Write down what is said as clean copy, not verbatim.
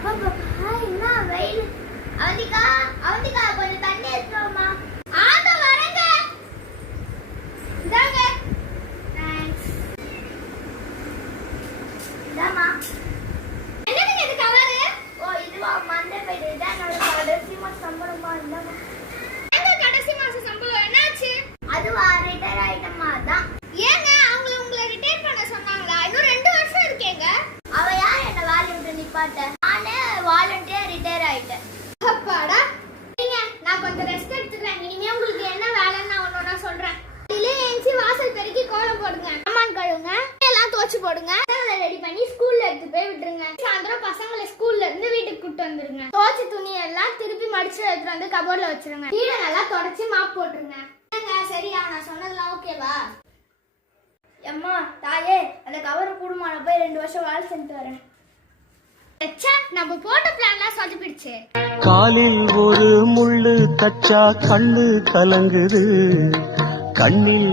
என்ன வெயில். அவந்திகா அவந்திகா கொஞ்சம் தண்ணி எடுத்துமா. ஆமா வரேங்க. இந்தாங்க. தேங்க்ஸ். இந்தாமா. என்னங்க இது கவரு? ஓ இதுவா மண்டே போயிடு. இதான் என்னோட கடைசி மாசம் சம்பளமா. இந்தாமா. எங்க கடைசி மாசம் சம்பளம் என்னாச்சு? அதுவா ரிட்டையர் ஆயிட்டமா அதான். ஏங்க உங்களை ரிட்டையர் பண்ண சொன்னாங்களா? இன்னும் 2 வருஷம் இருக்கேங்க. அவ யார் என்ன வேலைய விட்டு நிப்பாட்ட? நானே வாலண்டியர் ரிட்டையர் ஆயிட்டேன். அப்பாடா. நீங்க நான் கொஞ்சம் ரெஸ்ட் எடுத்துக்கிறேன். இனிமே உங்களுக்கு என்ன வேலைன்னு நான் ஒண்ணா சொல்றேன். இல்ல ஏஞ்சி வாசல் பெருக்கி கோலம் போடுங்க. சாமான் கழுவுங்க. எல்லாம் துவைச்சு போடுங்க. ரெடி பண்ணி ஸ்கூல்ல எடுத்து போய் விட்டுருங்க. சாயந்தரம் பசங்களை ஸ்கூல்ல இருந்து வீட்டுக்கு கூட்டி வந்துருங்க. துவைச்ச துணி எல்லாம் திருப்பி மடிச்சு எடுத்துட்டு வந்து கபோர்ட்ல வச்சிருங்க. வீட நல்லா தொடச்சி மாப் போட்டுருங்க. சரியா நான் சொன்னதெல்லாம் ஓகேவா? அம்மா தாயே அந்த கவரை கூடுமா, நான் போய் 2 வருஷம் வேலை செஞ்சுட்டு வரேன். நம்ம போட்ட பிளான்லாம் சொதப்பிடுச்சு. காலில் ஒரு முள்ளு தச்சா கண்ணு கலங்குது, கண்ணில்